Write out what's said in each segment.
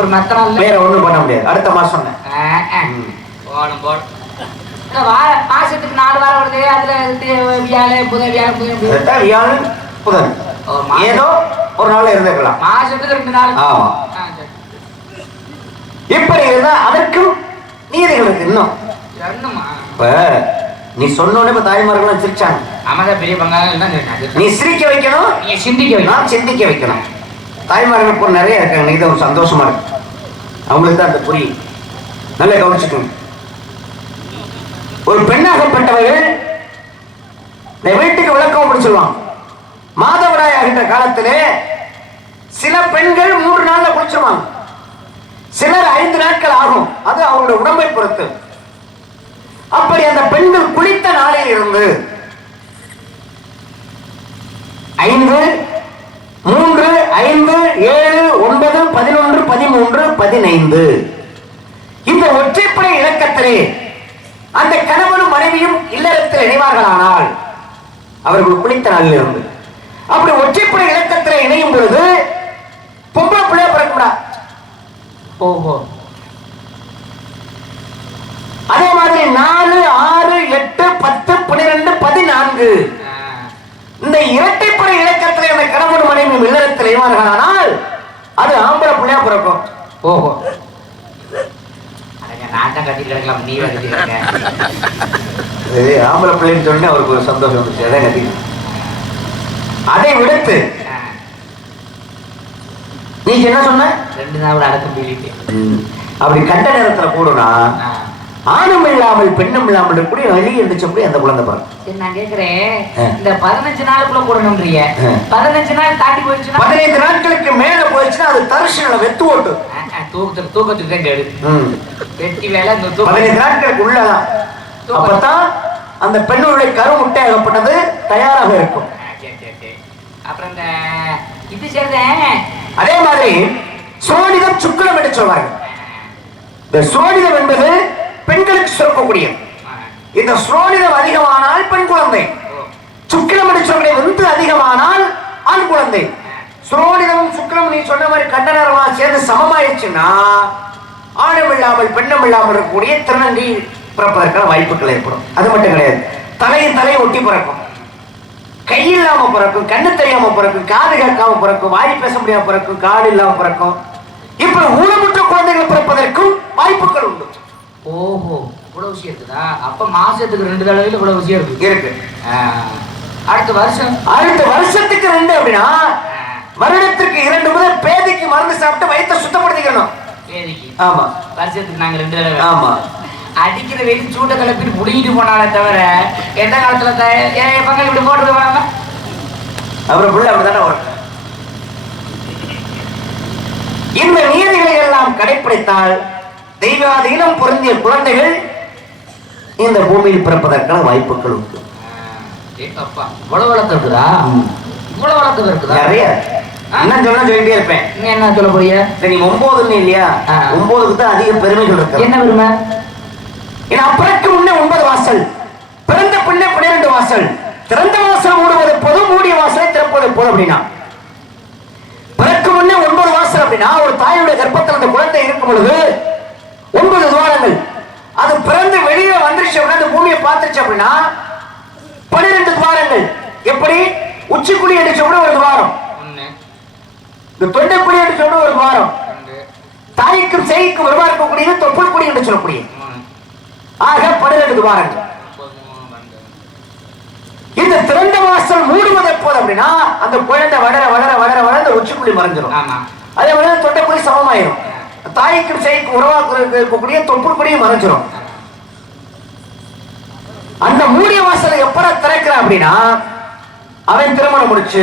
அப்புறம் மத்த நாள்ல வேற ஒண்ணும் பண்ண முடியாது. அடுத்த மாசம் போகணும் இல்ல, வார மாசத்துக்கு நாலு வாரம் வருது. அதுல வியாழ புத வியாழ புத புத. அதான் வியாழன் புதன். ஏதோ ஒரு நாள் இருந்துக்கலாம். மாசத்துக்கு ரெண்டு நாள். ஆமா. இப்படி இருந்தா அதற்கும் நீதிகள் இருக்கு இன்னும். இப்ப நீ சொன்னோடனே இப்ப தாய்மார்கள்லாம் சிரிச்சாங்க. அமதான் பெரிய பங்காளி தான் சொன்னாங்க. நீ சிரிக்க வைக்கணும் நீங்க சிந்திக்க வைக்கணும். சிந்திக்க வைக்கணும். தாய்மார்கள் இப்போ நிறைய இருக்காங்க. இது ஒரு சந்தோஷமா இருக்கு. அவங்களுக்கு தான் அந்த புரியும். நல்லா கவனிச்சுக்கணும். ஒரு பெண்ணாகப்பட்டவர்கள் இந்த வீட்டுக்கு விளக்கம் அப்படி சொல்லுவான் மாதவிடாய் ஆகின்ற காலத்திலே சில பெண்கள் மூன்று நாள்ல குளிச்சிருவாங்க. சிலர் ஐந்து நாட்கள் ஆகும். அது அவங்களுடைய உடம்பை பொறுத்து. அப்படி அந்த பெண்கள் குளித்த நாளில் இருந்து ஐந்து மூன்று ஐந்து ஏழு ஒன்பது பதினொன்று பதிமூன்று பதினைந்து. இந்த ஒற்றைப்படை இலக்கத்திலே அந்த கணவனும் மனைவியும் இல்லறத்தில் இணைவார்களானால் அவர்கள் குளித்த நாளில் இருந்து. அப்படி ஒற்றைப்படை இலக்கத்தில் இணையும் பொழுது பொம்பளை பிள்ளைய பிறக்கூடாது ஓஹோ. இணைவார்களானால் அது ஆம்பளை பிள்ளையா பிறக்கும். ஓஹோ. கிடக்கலாம். நீ ஆம்பளை பிள்ளைன்னு சொன்னே அவருக்கு ஒரு சந்தோஷம் வந்துச்சு. அதான் கட்டி அதை விடுத்து. நீங்க என்ன சொன்ன? ரெண்டு நாள் அடக்கம் அப்படி கண்ட நேரத்துல கூடுனா ஆணும் இல்லாமல் பெண்ணும் இல்லாமல் இருக்கக்கூடிய வெளி இருந்துச்சபடி அந்த குழந்தை சரி நான் கேக்குறேன். இந்த பதினஞ்சு நாளுக்குள்ள போடணும்ன்றீங்க. பதினஞ்சு நாள் தாண்டி போயிடுச்சுன்னா? பதினைந்து நாட்களுக்கு மேல போயிடுச்சுன்னா அது தரிசன வெத்து ஓட்டு. தூக்கத்துக்கு தூக்கத்துக்கு தான் கேடு. வெட்டி வேலை இந்த பதினைந்து நாட்களுக்கு உள்ளதான். அப்பதான் அந்த பெண்ணுடைய கரு முட்டையாகப்பட்டது தயாராக இருக்கும். அப்புறம் இந்த இது சரிதான் அதே மாதிரி சோனிதம் சுக்கிரம் என்று சொல்வார்கள். இந்த சோனிதம் என்பது பெண்களுக்கு சுரக்கக்கூடியது. இந்த சுரோனிதம் அதிகமானால் பெண் குழந்தை. சுக்கிரம் என்று சொல்லக்கூடிய விந்து அதிகமானால் ஆண் குழந்தை. சுரோனிதமும் சுக்கிரம் நீ சொன்ன மாதிரி கண்டனரமா சேர்ந்து சமமாயிடுச்சுன்னா ஆணம் இல்லாமல் பெண்ணம் இல்லாமல் இருக்கக்கூடிய திருநங்கை பிறப்பதற்கான வாய்ப்புகள் ஏற்படும். அது மட்டும் கிடையாது. தலையின் தலை ஒட்டி பிறக்கும். கை இல்லாம பிறக்கும் கண்ணு தெரியாம பிறக்கும் காது கேட்காம பிறக்கும் வாய் பேச முடியாம பிறக்கும் காடு இல்லாம பிறக்கும். இப்படி ஊனமுற்ற குழந்தைகள் பிறப்பதற்கும் வாய்ப்புகள் உண்டு. ஓஹோ இவ்வளவு விஷயம் இருக்குதா? அப்ப மாசத்துக்கு ரெண்டு தடவையில இவ்வளவு விஷயம் இருக்கு. இருக்கு. அடுத்த வருஷம்? அடுத்த வருஷத்துக்கு ரெண்டு அப்படின்னா வருடத்திற்கு இரண்டு முதல் பேதிக்கு மருந்து சாப்பிட்டு வயித்தை சுத்தப்படுத்திக்கணும். தேதிக்கு ஆமா. வருஷத்துக்கு நாங்க ரெண்டு தடவை. ஆமா. அடிக்கிற வெறி சூட்டை கிளப்பிட்டு புடிங்கிட்டு போனாலே தவிர எந்த காலத்துல ஏன் பக்கம் இப்படி போட்டு வராம அப்புறம் புள்ள அப்படித்தானே வரும் இந்த நீதிகளை எல்லாம் கடைபிடித்தால் தெய்வாதீனம் பொருந்திய குழந்தைகள் இந்த பூமியில் பிறப்பதற்கான வாய்ப்புகள் உண்டு. இவ்வளவு இருக்குதா இவ்வளவு வழக்கம் இருக்குதா நிறைய என்ன சொன்னா சொல்லிட்டே இருப்பேன். நீங்க என்ன சொல்ல சரி, நீ ஒன்பதுன்னு இல்லையா. ஒன்பதுக்கு தான் அதிக பெருமைகள் இருக்கு என்ன ஏன்னா பிறக்கு முன்னே ஒன்பது வாசல் பிறந்த பின்னே பன்னிரண்டு வாசல். திறந்த வாசல் மூடுவது பொது மூடிய வாசலை திறப்பது போது அப்படின்னா. பிறக்கு முன்னே ஒன்பது வாசல் அப்படின்னா ஒரு தாயுடைய கர்ப்பத்தில் அந்த குழந்தை இருக்கும் பொழுது ஒன்பது துவாரங்கள். அது பிறந்து வெளியே வந்துருச்சு அப்படின்னா அந்த பூமியை பார்த்துருச்சு அப்படின்னா பன்னிரண்டு துவாரங்கள். எப்படி? உச்சிக்குழி அடிச்ச கூட ஒரு துவாரம். இந்த தொண்டைக்குழி அடிச்ச கூட ஒரு துவாரம். தாய்க்கும் செய்க்கும் உருவாக்கக்கூடியது தொப்புள் குடி என்று சொல்லக்கூடிய ஆக பன்னிரண்டு துவாரங்கள். இந்த திறந்த வாசல் மூடுவது எப்போது அப்படின்னா அந்த குழந்தை வளர வளர வளர வளர அந்த உச்சிக்குழி மறைஞ்சிரும். ஆமா. அதே மாதிரி தொண்டைக்குழி சமமாயிரும். தாய்க்கும் சைக்கு உருவாக்க இருக்கக்கூடிய தொப்புக்குடியும் மறைஞ்சிரும். அந்த மூடிய வாசலை எப்படா திறக்கிறான் அப்படின்னா அவன் திருமணம் முடிச்சு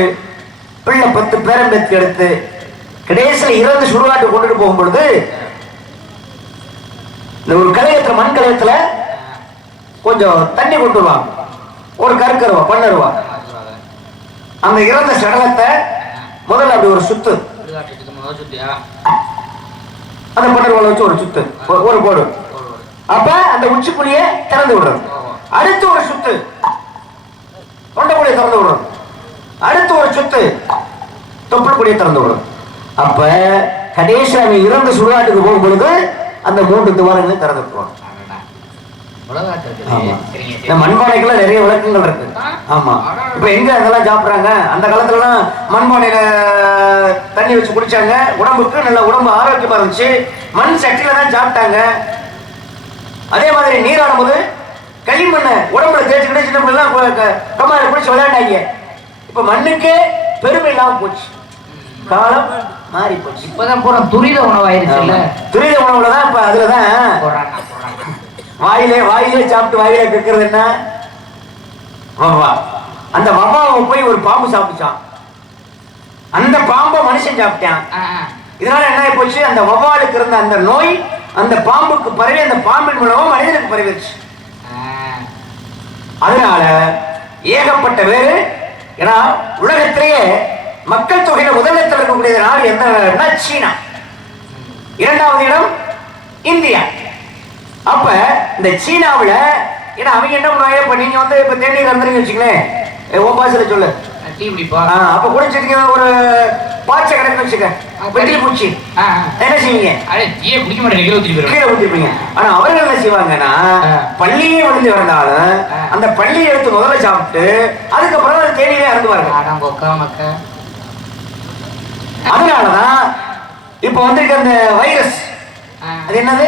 பிள்ளை பத்து பேரம்பேத்து எடுத்து கடைசியில் இறந்து சுடுகாட்டு கொண்டுட்டு போகும் பொழுது இந்த ஒரு கலையத்துல மண் கலையத்துல கொஞ்சம் தண்ணி கொண்டு ஒரு கருக்கருவா பண்ணருவா. அந்த இறந்த சடலத்தை முதல்ல அப்படி ஒரு சுத்து. அந்த பண்ணருவால வச்சு ஒரு சுத்து. ஒரு- போடு அப்ப அந்த உச்சிக்குழிய திறந்து விடுறது. அடுத்து ஒரு சுத்து. தொண்டைக்குழிய திறந்து விடுறது. அடுத்து ஒரு சுத்து. தொப்புள் குழிய திறந்து விடுறது. அப்ப கடைசி இறந்து சுடுகாட்டுக்கு போகும் பொழுது அந்த மூன்று துவாரங்களையும் திறந்து விடுவாங்க உலகாத்து இருக்குது. ஆமா சரிங்க, இந்த சரி. மண்பானைக்குள்ள நிறைய விளக்கங்கள் இருக்கு? ஆமா. இப்ப எங்க அதெல்லாம் சாப்பிடுறாங்க? அந்த காலத்துலலாம் மண்பானையில தண்ணி வச்சு குடிச்சாங்க. உடம்புக்கு நல்ல உடம்பு ஆரோக்கியமா இருந்துச்சு. மண் சட்டியில தான் சாப்பிட்டாங்க. அதே மாதிரி நீராடும் போது களிமண்ணை உடம்புல தேய்ச்சிக்கிட்டு சின்ன பிள்ளைலாம் கம்மாயில குடிச்சு விளையாண்டாங்க. இப்ப மண்ணுக்கே பெருமை இல்லாம போச்சு. காலம் மாறி போச்சு இப்பதான் பூரா துரித உணவாயிருச்சுல்ல. துரித உணவுல தான் இப்ப அதுலதான் வாயிலே வாயிலே சாப்பிட்டு வாயிலே கேட்கறது என்ன? வவ்வா அந்த வவ்வாவை போய் ஒரு பாம்பு சாப்பிட்டான் அந்த பாம்பை மனுஷன் சாப்பிட்டான். இதனால என்ன போச்சு? அந்த வவ்வாலுக்கு இருந்த அந்த நோய் அந்த பாம்புக்கு பரவி அந்த பாம்பின் மூலமா மனிதனுக்கு பரவிடுச்சு. அதனால ஏகப்பட்ட பேரு ஏன்னா உலகத்திலேயே மக்கள் தொகையில முதலிடத்தில் இருக்கக்கூடிய நாடு எந்த சீனா. இரண்டாவது இடம் இந்தியா. அப்ப இந்த சீனாவுல ஏன்னா அவங்க என்ன பண்ணுவாங்க? இப்ப நீங்க வந்து இப்ப தேநீர் வந்துருங்க வச்சுங்களேன் உன் பாசல சொல்லு. டீ குடிப்பா அப்ப குடிச்சிருக்கீங்க ஒரு பாய்ச்ச கிடக்கு வச்சுக்க வெட்டில் பூச்சி. என்ன செய்வீங்க? டீயே குடிக்க மாட்டேன் கீழே ஊத்திருப்பீங்க ஆனா அவர்கள் என்ன செய்வாங்கன்னா. பள்ளியே விழுந்து கிடந்தாலும் ஆ. அந்த பள்ளியை எடுத்து முதல்ல சாப்பிட்டு அதுக்கப்புறம் அடம் கொக்கா மக்கா. அதனாலதான் இப்ப வந்திருக்க அந்த வைரஸ். அது என்னது?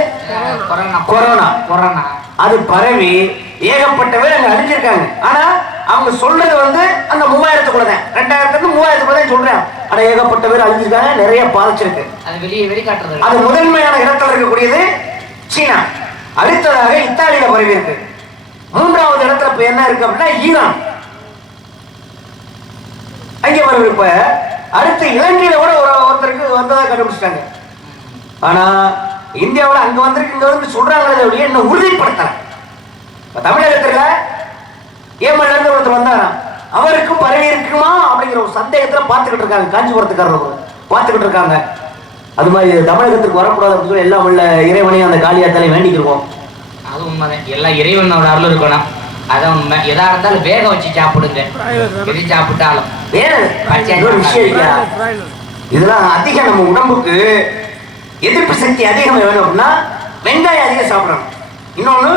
கொரோனா. கொரோனா. கொரோனா. அது பரவி ஏகப்பட்ட பேர் அங்க அழிஞ்சிருக்காங்க. ஆனா அவங்க சொல்றது வந்து அந்த மூவாயிரத்துக்குள்ள தான் ரெண்டாயிரத்துல இருந்து மூவாயிரத்துக்குள்ள தான் சொல்றேன். ஆனா ஏகப்பட்ட பேர் அழிஞ்சிருக்காங்க நிறைய பாதிச்சிருக்கு. அது வெளியே வெளிக்காட்டுறது. அது முதன்மையான இடத்துல இருக்கக்கூடியது சீனா. அடுத்ததாக இத்தாலியில பரவி இருக்கு. மூன்றாவது இடத்துல இப்ப என்ன இருக்கு அப்படின்னா ஈரான். அங்கே பரவி இப்ப அடுத்து இலங்கையில கூட ஒரு ஒருத்தருக்கு வந்ததா கண்டுபிடிச்சிட்டாங்க. ஆனா இந்தியாவுல அங்க வந்திருக்கு இங்க வந்து சொல்றாங்களே ஒழிய இன்னும் உறுதிப்படுத்தல. இப்ப தமிழகத்துல ஏமல்ல ஒருத்தர் வந்தாராம் அவருக்கும் பரவி இருக்குமா? அப்படிங்கிற ஒரு சந்தேகத்துல பார்த்துக்கிட்டு இருக்காங்க காஞ்சிபுரத்துக்காரர் பார்த்துக்கிட்டு இருக்காங்க. அது மாதிரி தமிழகத்துக்கு வரக்கூடாது அப்படின்னு சொல்லி எல்லாம் உள்ள இறைவனையும் அந்த காளியாத்தாலையும் வேண்டிக்கிருவோம் அது உண்மைதான். எல்லாம் இறைவனோட அருள் இருக்கணும். அதான் உண்மை. எதா இருந்தாலும் வேக வச்சு சாப்பிடுங்க. எது சாப்பிட்டாலும். வேற விஷயம் இல்லையா இதெல்லாம் அதிக நம்ம உடம்புக்கு எதிர்ப்பு சக்தி அதிகமாக வேணும் அப்படின்னா வெங்காயம் அதிகம் சாப்பிடணும். இன்னொன்று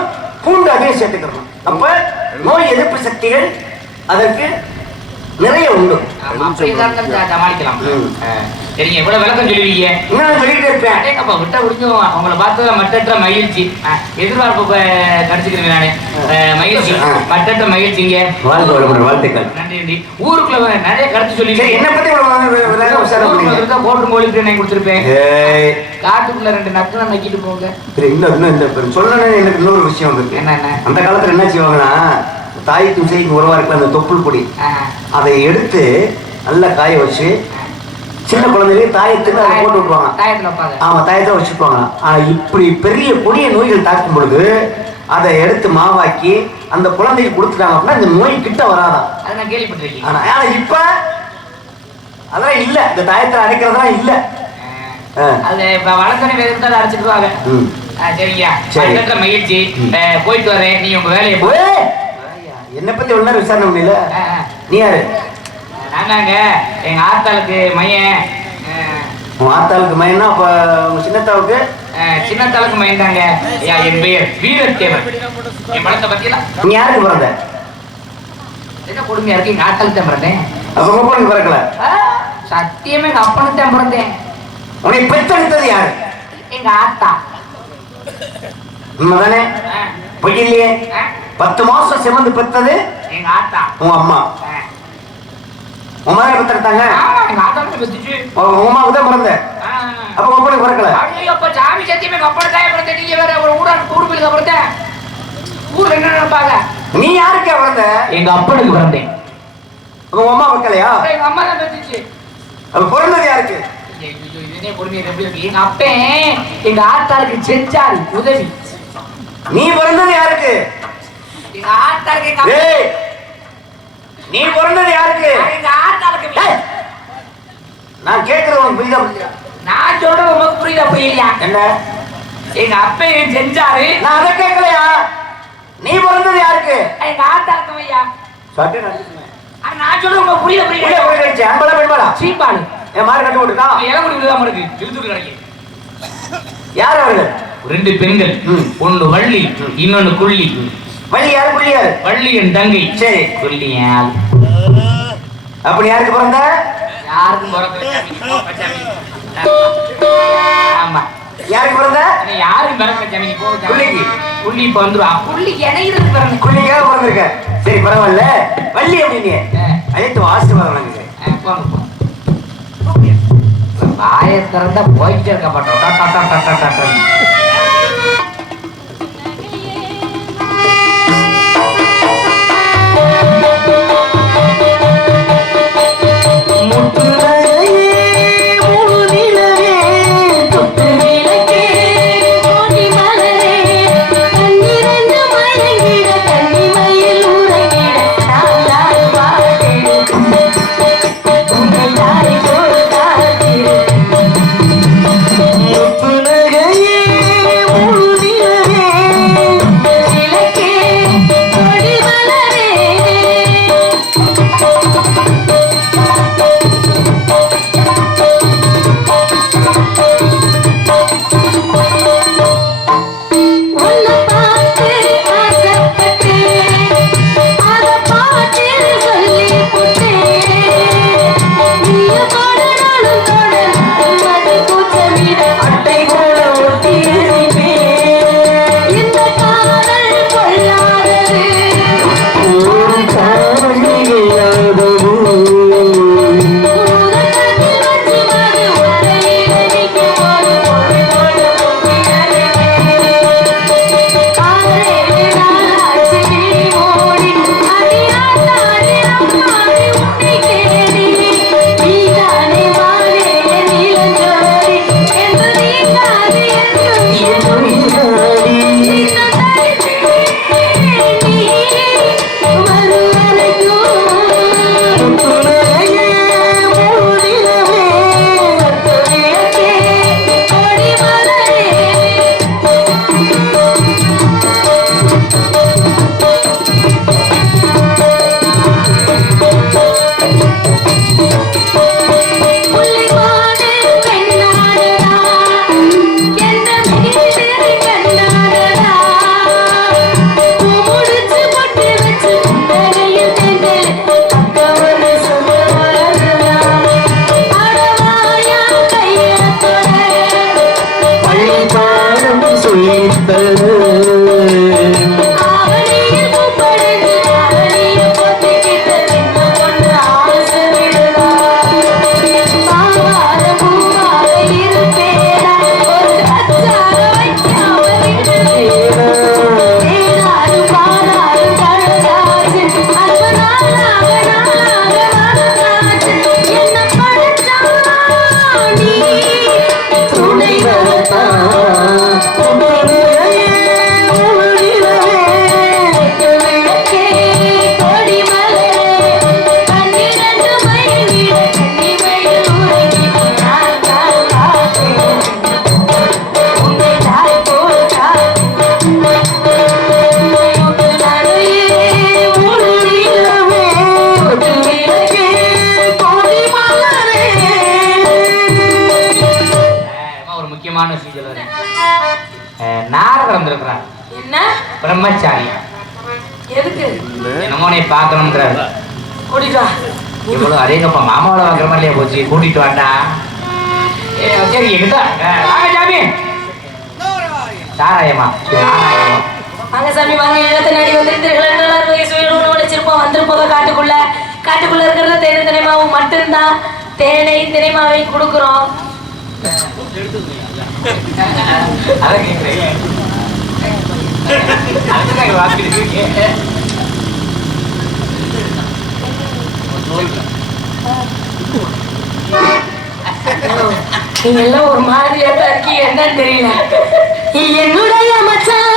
பூண்டு அதிகம் சேர்த்துக்கணும் அப்போ நோய் எதிர்ப்பு சக்திகள் அதற்கு நிறைய உண்டு. சமாளிக்கலாம். சரிங்க இவ்வளவு விளக்கம் சொல்லுவீங்க. சொல்லிக்கிட்டே இருப்பேன். அடேங்கப்பா, விட்டா விடுஞ்சும் அவங்கள பார்த்ததுல மட்டற்ற மகிழ்ச்சி. எதிர்பார்ப்பு கிடைச்சுக்கிறேன் நானு. மகிழ்ச்சி. மட்டற்ற மகிழ்ச்சிங்க. வாழ்த்துக்கள். நன்றி நன்றி. ஊருக்குள்ள நிறைய கருத்து சொல்லி என்ன பத்தி? கோட்டு கோழி நான் கொடுத்துருப்பேன். காட்டுக்குள்ள ரெண்டு நக்கு நக்கிட்டு போங்க. இன்னும் இன்னும் சொல்லணும்னு எனக்கு இன்னொரு விஷயம் இருக்கு. என்ன என்ன அந்த காலத்துல என்ன செய்வாங்கன்னா தாய்க்கும் செய்க்கும் உறவா இருக்கிற அந்த தொப்புள் ஆ, அதை எடுத்து நல்லா காய வச்சு சின்ன குழந்தைகளுக்கு தாயத்துக்கு அதை போட்டு விட்டுருவாங்க. தாயத்துல வைப்பாங்க. ஆமா தாயத்தை வச்சுக்குவாங்க. ஆனா இப்படி பெரிய கொடிய நோய்கள் தாக்கும் பொழுது அதை எடுத்து மாவாக்கி அந்த குழந்தைக்கு கொடுத்துட்டாங்க அப்படின்னா இந்த நோய் கிட்ட வராதான் அதை நான் கேள்விப்பட்டிருக்கேன். ஆனா ஆனா இப்ப அதெல்லாம் இல்ல. இந்த தாயத்தை அடைக்கிறதெல்லாம் இல்ல. அது இப்ப வளர்த்தனை வேறு இருந்தாலும் அரைச்சிடுவாங்க ம். ஆ, சரிங்கய்யா சரி. மட்டற்ற மகிழ்ச்சி போயிட்டு வரேன். நீ உங்க வேலையை போ. ஓய்! என்னை பத்தி நேரம் விசாரணை பண்ணல. நீ யாரு? நானாங்க எங்க ஆத்தாளுக்கு மையன். உன் ஆத்தாளுக்கு மையனா அப்ப உங்க சின்னத்தாவுக்கு? சின்னத்தாளுக்கு மையன் தாங்க என் பெயர் வீரத்தேவன். என் படத்தை பத்தியெல்லாம் நீ யாருக்கு பிறந்த? என்ன கொடுமையா இருக்கு? எங்க ஆத்தாளுக்கு தான் பிறந்தேன். அப்ப உங்க பொண்ணுக்கு பிறக்கல. சத்தியமே எங்க அப்பனுக்கு தான் பிறந்தேன். உன்னை பெற்றெடுத்தது யாரு? எங்க ஆத்தா. உண்மைதானே? ஆ, பொய் இல்லையே? ஆ, பத்து மாசம் சிமந்து பெத்தது எங்க ஆத்தா. உன் அம்மா. உன் மாதிரி பெத்தெடுத்தாங்க ஆத்தா தான் பிறந்த. அப்ப உங்க பிறக்கல? அப்ப சாமி சத்தியமே அப்பனை தான். பிறந்தேன் நீங்க வேற ஒரு ஊரான ஊருக்கு என்ன நினைப்பாங்க நீ யாருக்கா பிறந்த எங்க அப்பனுக்கு பிறந்தேன். உங்க அம்மா வைக்கலையா? எங்க அம்மா தான் பெத்துச்சு. அப்ப பிறந்தது யாருக்கு? எங்க அப்பன் எங்க ஆத்தாளுக்கு செஞ்சாரு உதவி. நீ பிறந்தது யாருக்கு? நீ பிறந்தது யாருக்கு! நான் கேட்கறது உனக்கு புரியுதா புரியுதா நான் சொல்றது உங்களுக்கு புரியுதா புரியலையா? என்ன? எங்க அப்பன் செஞ்சாரு? நான் அதை கேட்கலையா? நீ பிறந்தது யாருக்கு? எங்க ஆத்தாளுக்கு ஐயா. சட்டை நான் சொல்றது உங்களுக்கு புரியல புரிய புரியல புரிய அன்பளா பெண்பளா? சீப்பாடு என் மாடு கட்டு விட்டுட்டான் இளமுடி விழுதாம இருக்கு இழுத்துட்டு கிடைக்கு. யார் அவர்கள் ரெண்டு பெண்கள். ஒண்ணு வள்ளி இன்னொன்னு குள்ளி. வள்ளி யாரு புள்ளி யாரு? வள்ளி என் தங்கை. சரி. அப்படி யாருக்கு பிறந்த? யாருக்கும் பிறக்கல சாமி. ஆமா. யாருக்கு பிறந்த? யாரும் சாமி நீ போ. புள்ளிக்கு. புள்ளி இப்ப வந்துரும் அ, புள்ளி இணையிறது பிறந்த? குள்ளிக்காக பிறந்திருக்க? சரி பரவாயில்ல. வள்ளி அப்படின்னு. அழைத்து ஆசீர்வாதம் போ. வாயை திறந்தா போயிட்டே இருக்க மாட்டோம். வந்திருக்கிறார் என்ன? பிரம்மச்சாரி. எதுக்கு? என்னமோ நீ பார்க்கணும்ன்றாரு கூட்டிட்டு இவ்வளவு அதேங்கப்பா மாமாவோட வாங்குற மாதிரியே போச்சு. கூட்டிட்டு வாண்டா. சரி எங்கிட்ட வாங்க சாமி. சாராயமா? சாராயமா? வாங்க சாமி வாங்க. இடத்தை நாடி வந்திருந்தீர்கள் என்றால் உணவு வச்சிருப்போம். வந்திருப்போதோ காட்டுக்குள்ள. காட்டுக்குள்ள இருக்கிறது தேன் தினைமாவும் மட்டும்தான். தேனை தினைமாவை கொடுக்குறோம். அதான் கேட்குறேன் நீங்க எல்லாம் ஒரு மாதிரியா தான் இருக்கீங்க என்னன்னு தெரியல. என்னுடைய மச்சான்.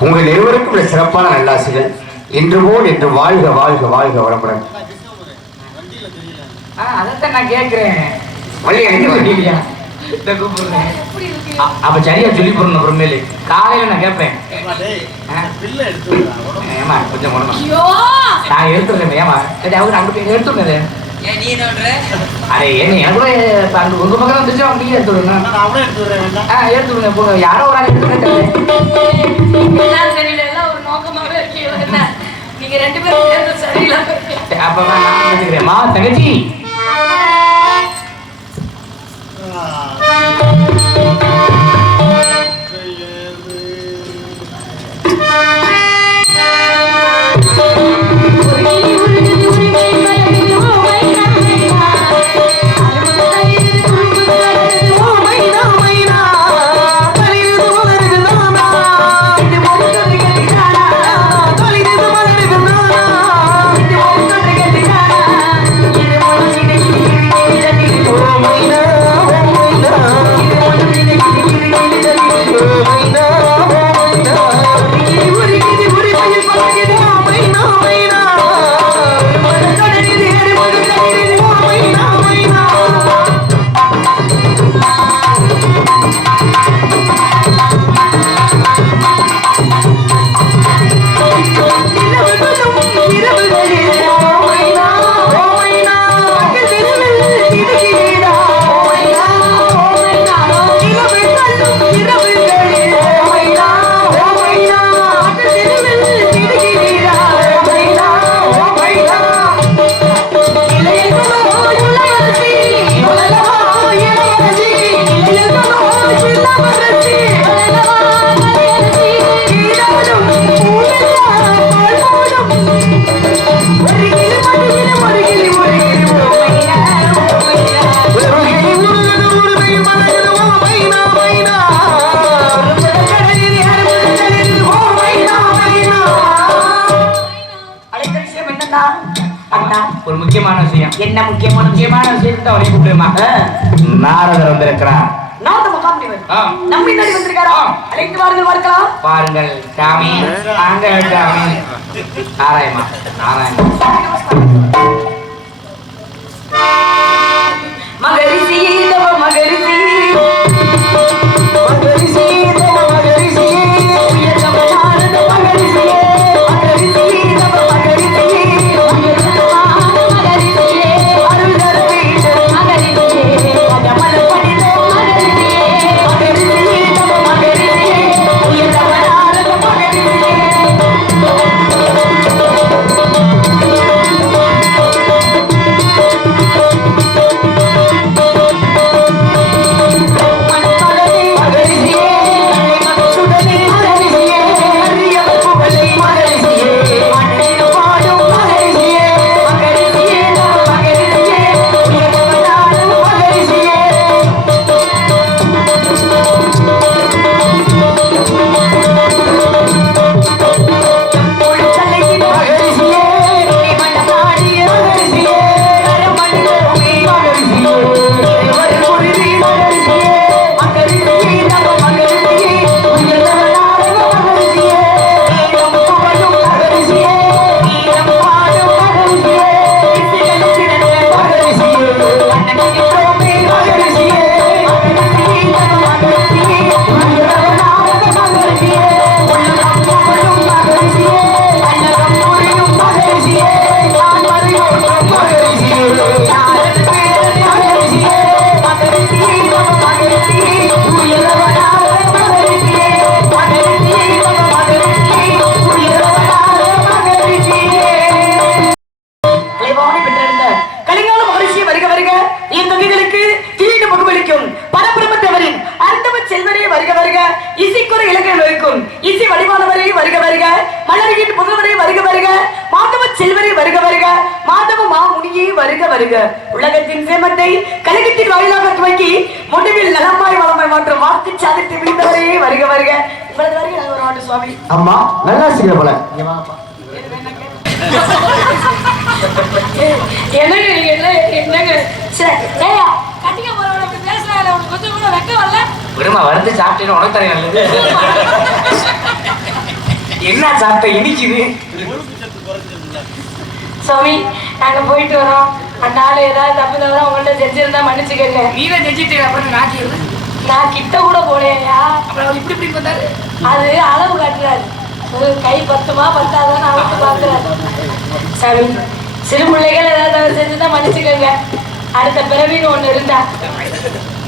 உங்கள் இருவருக்கும் உள்ள சிறப்பான நல்லாசிகள். இன்று போல் என்று வாழ்க வாழ்க வாழ்க வளமுடன். அதைத்தான் நான் கேட்கிறேன் வள்ளி அடிக்க அப்ப சரியா சொல்லி போடணும் அப்புறமேலு. காலையில நான் கேட்பேன் ஏமா கொஞ்சம் நான் எடுத்துடுறேன் ஏமா அவங்க அங்கே எடுத்துடுறேன் அரே என்ன கூட அந்த உங்க பக்கம் வந்துச்சு அப்படியே எடுத்து விடுங்க. எடுத்து விடுங்க போங்க. யாரோ ஒரு ஆள் எடுத்து நீங்க ரெண்டு பேரும் அப்ப நான் மாவன் தங்கச்சி. முக்கியமான விஷயம் என்ன முக்கியமான முக்கியமான விஷயத்தை அவரை கூப்பிடுமா நாரதர் வந்திருக்கிறார் பாருங்கள் சாமி நாராயணமா நாராயண கட்டிக்க போறவனுக்கு பேசுறாங்க உனக்கு கொஞ்சம் கூட வெக்க வரல? விடுமா வந்து சாப்பிட்டேன்னு உனக்கு தர என்ன சாப்பிட்ட? இனிக்குது. சுவாமி நாங்க போயிட்டு வரோம். அந்த ஏதாவது தப்பு தவிர உங்கள்ட்ட ஜெஜிருந்தா மன்னிச்சுக்கங்க நீவே ஜெஜிட்டு அப்புறம் நாக்கிடுது நான் கிட்ட கூட போலையா இப்படி இப்படி அது அளவு காட்டுறாரு. ஒரு கை பத்துமா பத்தாதான் அளவு பார்க்குறாரு. சாமி சிறு பிள்ளைகள் ஏதாவது செஞ்சுதான் மன்னிச்சுக்கங்க அடுத்த பிறவின்னு ஒண்ணு இருந்தா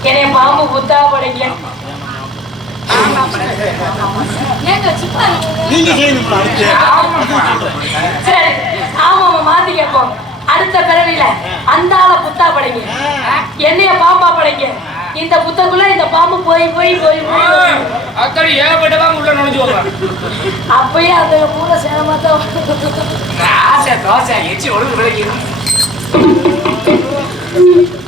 என்னைய பாம்பு புத்தா படைங்க. சரி ஆமா மாத்தி கேட்போம். அடுத்த பிறவில அந்த ஆளை புத்தா படைங்க என்னைய பாம்பா படைங்க இந்த புத்தக்குள்ள இந்த பாம்பு போய் போய் போய் போய். உள்ள நுழைஞ்சுவாங்க அப்பயே அந்த பூனை சேலமா தான் ஆசை தோசை எச்சி ஒழுங்கு விளைக்கும்